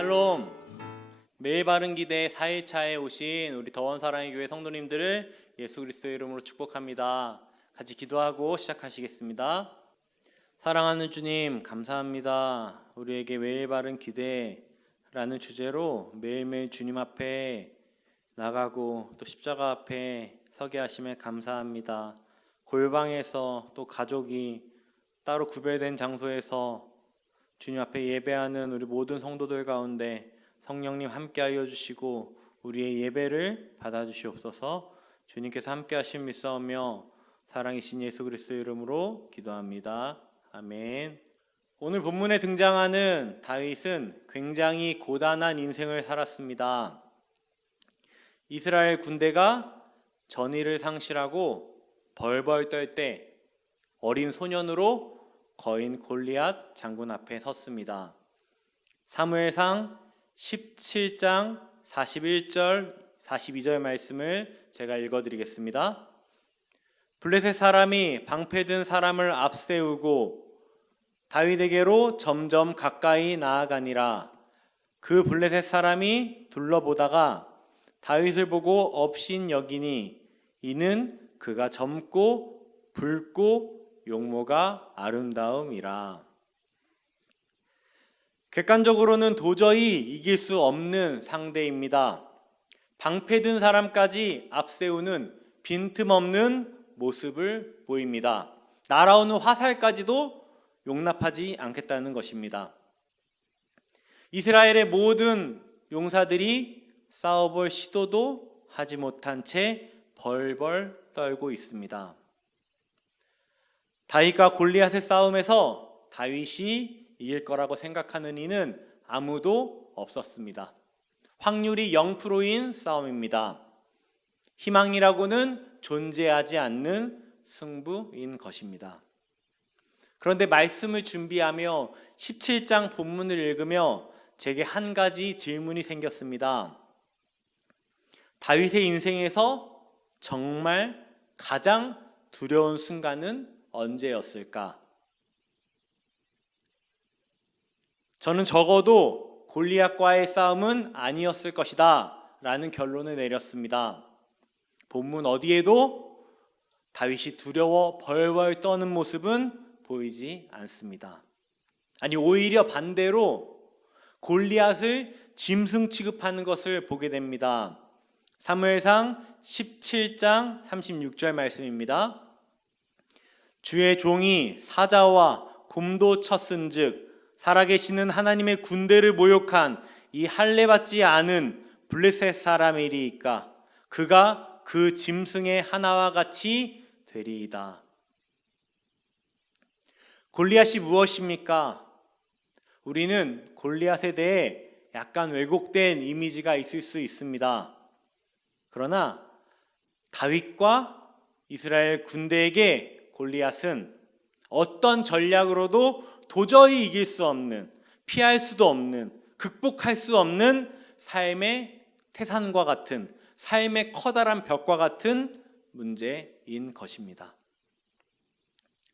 샬롬. 매일 바른 기대 4일차에 오신 우리 더원 사랑의 교회 성도님들을 예수 그리스도의 이름으로 축복합니다. 같이 기도하고 시작하시겠습니다. 사랑하는 주님, 감사합니다. 우리에게 매일 바른 기대라는 주제로 매일매일 주님 앞에 나가고 또 십자가 앞에 서게 하심에 감사합니다. 골방에서 또 가족이 따로 구별된 장소에서 주님 앞에 예배하는 우리 모든 성도들 가운데 성령님 함께하여 주시고 우리의 예배를 받아주시옵소서. 주님께서 함께하심 믿사오며 사랑이신 예수 그리스도의 이름으로 기도합니다. 아멘. 오늘 본문에 등장하는 다윗은 굉장히 고단한 인생을 살았습니다. 이스라엘 군대가 전의를 상실하고 벌벌 떨 때 어린 소년으로 거인 골리앗 장군 앞에 섰습니다. 사무엘상 17장 41절 42절 말씀을 제가 읽어드리겠습니다. 블레셋 사람이 방패든 사람을 앞세우고 다윗에게로 점점 가까이 나아가니라. 그 블레셋 사람이 둘러보다가 다윗을 보고 업신 여기니 이는 그가 젊고 붉고 용모가 아름다움이라. 객관적으로는 도저히 이길 수 없는 상대입니다. 방패 든 사람까지 앞세우는 빈틈없는 모습을 보입니다. 날아오는 화살까지도 용납하지 않겠다는 것입니다. 이스라엘의 모든 용사들이 싸워볼 시도도 하지 못한 채 벌벌 떨고 있습니다. 다윗과 골리앗의 싸움에서 다윗이 이길 거라고 생각하는 이는 아무도 없었습니다. 확률이 0%인 싸움입니다. 희망이라고는 존재하지 않는 승부인 것입니다. 그런데 말씀을 준비하며 17장 본문을 읽으며 제게 한 가지 질문이 생겼습니다. 다윗의 인생에서 정말 가장 두려운 순간은 언제였을까? 저는 적어도 골리앗과의 싸움은 아니었을 것이다 라는 결론을 내렸습니다. 본문 어디에도 다윗이 두려워 벌벌 떠는 모습은 보이지 않습니다. 아니, 오히려 반대로 골리앗을 짐승 취급하는 것을 보게 됩니다. 사무엘상 17장 36절 말씀입니다. 주의 종이 사자와 곰도 쳤은즉 살아계시는 하나님의 군대를 모욕한 이 할례받지 않은 블레셋 사람이리이까 그가 그 짐승의 하나와 같이 되리이다. 골리앗이 무엇입니까? 우리는 골리앗에 대해 약간 왜곡된 이미지가 있을 수 있습니다. 그러나 다윗과 이스라엘 군대에게 골리앗은 어떤 전략으로도 도저히 이길 수 없는, 피할 수도 없는, 극복할 수 없는 삶의 태산과 같은, 삶의 커다란 벽과 같은 문제인 것입니다.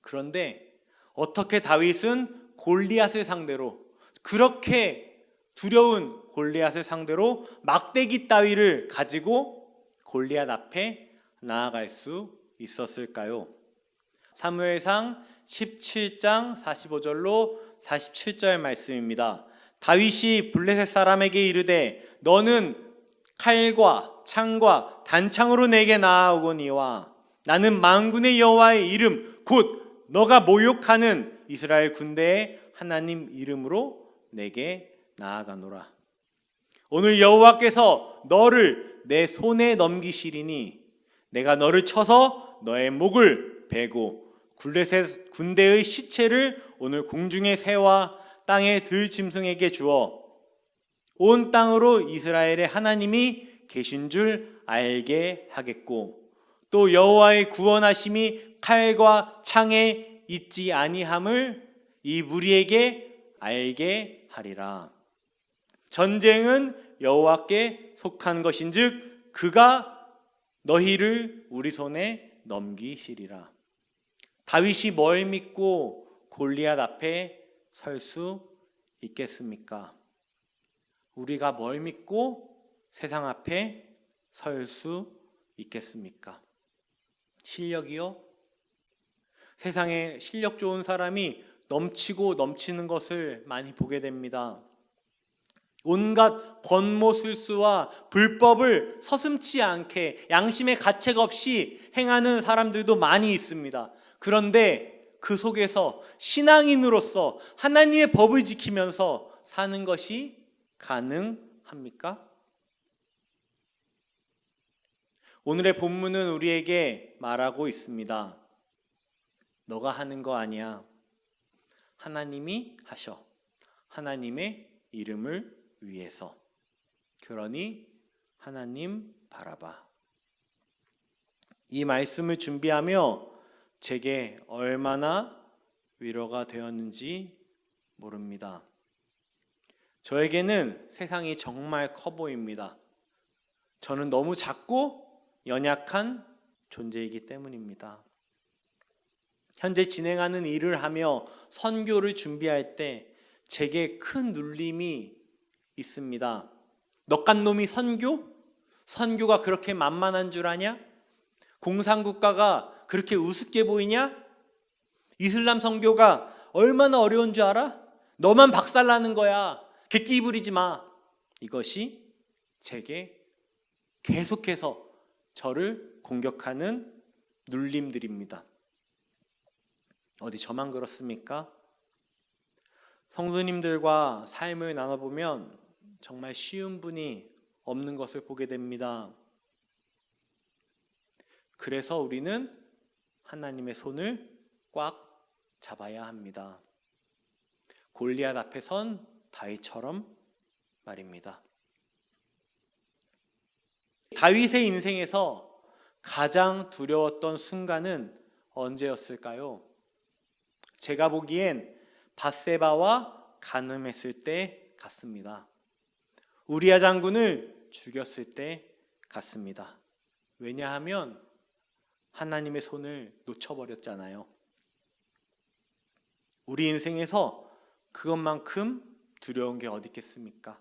그런데 어떻게 다윗은 골리앗을 상대로, 그렇게 두려운 골리앗을 상대로 막대기 따위를 가지고 골리앗 앞에 나아갈 수 있었을까요? 사무엘상 17장 45절로 47절 말씀입니다. 다윗이 블레셋 사람에게 이르되 너는 칼과 창과 단창으로 내게 나아오거니와 나는 만군의 여호와의 이름 곧 너가 모욕하는 이스라엘 군대의 하나님 이름으로 내게 나아가노라. 오늘 여호와께서 너를 내 손에 넘기시리니 내가 너를 쳐서 너의 목을 베고 블레셋 군대의 시체를 오늘 공중의 새와 땅의 들짐승에게 주어 온 땅으로 이스라엘의 하나님이 계신 줄 알게 하겠고 또 여호와의 구원하심이 칼과 창에 있지 아니함을 이 무리에게 알게 하리라. 전쟁은 여호와께 속한 것인즉 그가 너희를 우리 손에 넘기시리라. 다윗이 뭘 믿고 골리앗 앞에 설 수 있겠습니까? 우리가 뭘 믿고 세상 앞에 설 수 있겠습니까? 실력이요? 세상에 실력 좋은 사람이 넘치고 넘치는 것을 많이 보게 됩니다. 온갖 권모술수와 불법을 서슴지 않게 양심의 가책 없이 행하는 사람들도 많이 있습니다. 그런데 그 속에서 신앙인으로서 하나님의 법을 지키면서 사는 것이 가능합니까? 오늘의 본문은 우리에게 말하고 있습니다. 너가 하는 거 아니야. 하나님이 하셔. 하나님의 이름을 위해서. 그러니 하나님 바라봐. 이 말씀을 준비하며 제게 얼마나 위로가 되었는지 모릅니다. 저에게는 세상이 정말 커 보입니다. 저는 너무 작고 연약한 존재이기 때문입니다. 현재 진행하는 일을 하며 선교를 준비할 때 제게 큰 눌림이 있습니다. 너깐 놈이 선교? 선교가 그렇게 만만한 줄 아냐? 공산국가가 그렇게 우습게 보이냐? 이슬람 선교가 얼마나 어려운 줄 알아? 너만 박살나는 거야. 객기 부리지 마. 이것이 제게 계속해서 저를 공격하는 눌림들입니다. 어디 저만 그렇습니까? 성도님들과 삶을 나눠보면 정말 쉬운 분이 없는 것을 보게 됩니다. 그래서 우리는 하나님의 손을 꽉 잡아야 합니다. 골리앗 앞에 선 다윗처럼 말입니다. 다윗의 인생에서 가장 두려웠던 순간은 언제였을까요? 제가 보기엔 밧세바와 간음했을 때 같습니다. 우리야 장군을 죽였을 때 같습니다. 왜냐하면 하나님의 손을 놓쳐버렸잖아요. 우리 인생에서 그것만큼 두려운 게 어디 있겠습니까?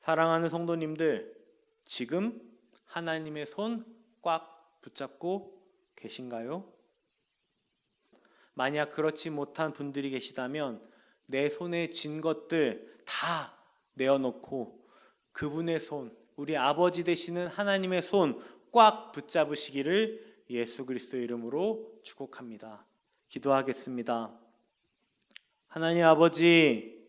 사랑하는 성도님들, 지금 하나님의 손 꽉 붙잡고 계신가요? 만약 그렇지 못한 분들이 계시다면 내 손에 쥔 것들 다 내어놓고 그분의 손, 우리 아버지 되시는 하나님의 손 꽉 붙잡으시기를 예수 그리스도의 이름으로 축복합니다. 기도하겠습니다. 하나님 아버지,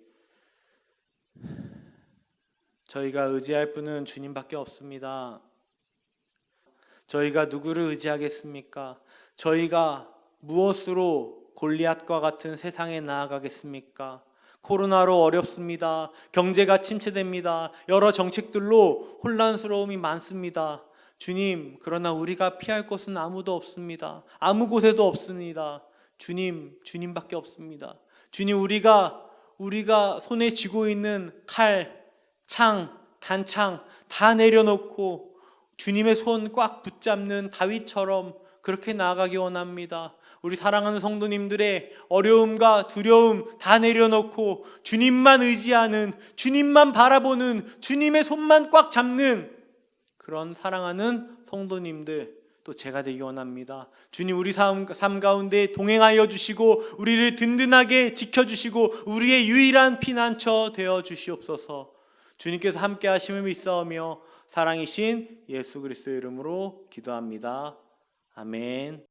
저희가 의지할 분은 주님밖에 없습니다. 저희가 누구를 의지하겠습니까? 저희가 무엇으로 골리앗과 같은 세상에 나아가겠습니까? 코로나로 어렵습니다. 경제가 침체됩니다. 여러 정책들로 혼란스러움이 많습니다. 주님, 그러나 우리가 피할 곳은 아무도 없습니다. 아무 곳에도 없습니다. 주님, 주님밖에 없습니다. 주님, 우리가 손에 쥐고 있는 칼, 창, 단창 다 내려놓고 주님의 손 꽉 붙잡는 다윗처럼 그렇게 나아가기 원합니다. 우리 사랑하는 성도님들의 어려움과 두려움 다 내려놓고 주님만 의지하는, 주님만 바라보는, 주님의 손만 꽉 잡는 그런 사랑하는 성도님들 또 제가 되기 원합니다. 주님, 우리 삶 가운데 동행하여 주시고 우리를 든든하게 지켜주시고 우리의 유일한 피난처 되어 주시옵소서. 주님께서 함께 하심을 믿사오며 사랑이신 예수 그리스도의 이름으로 기도합니다. 아멘.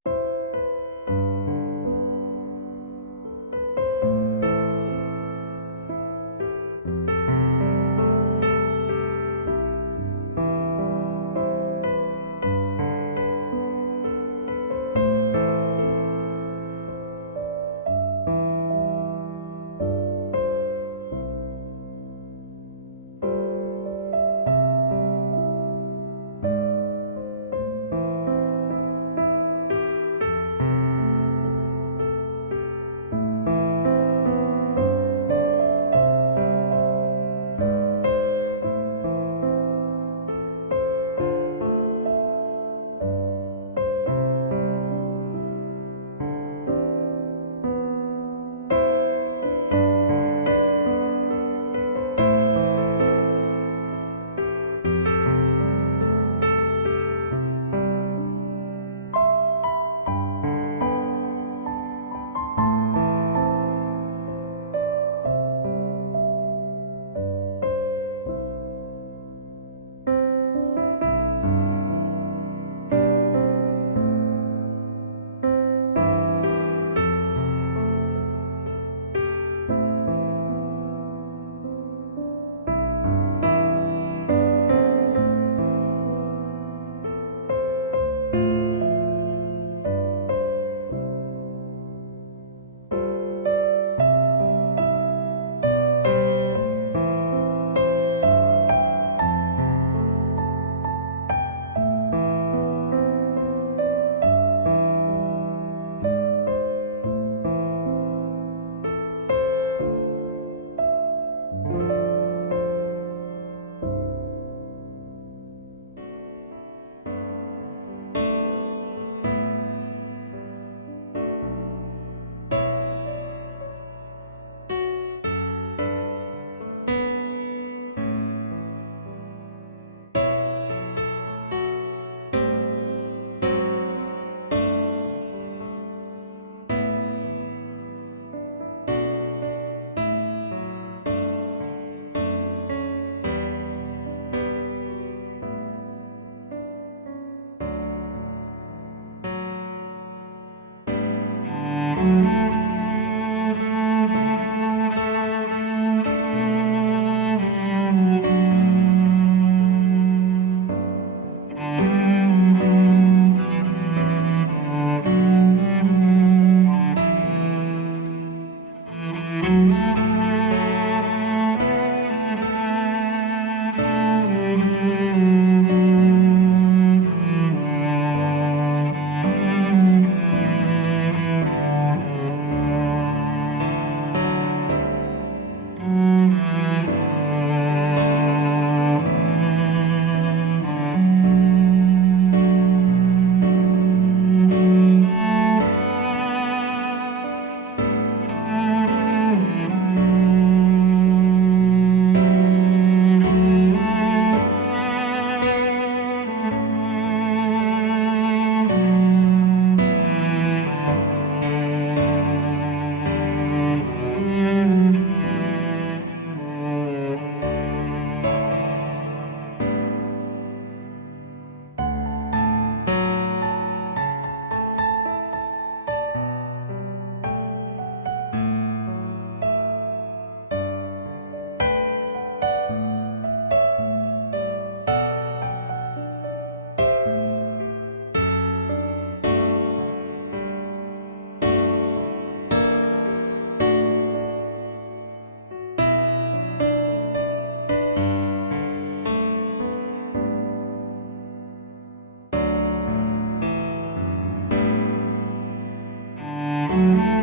감사합니다.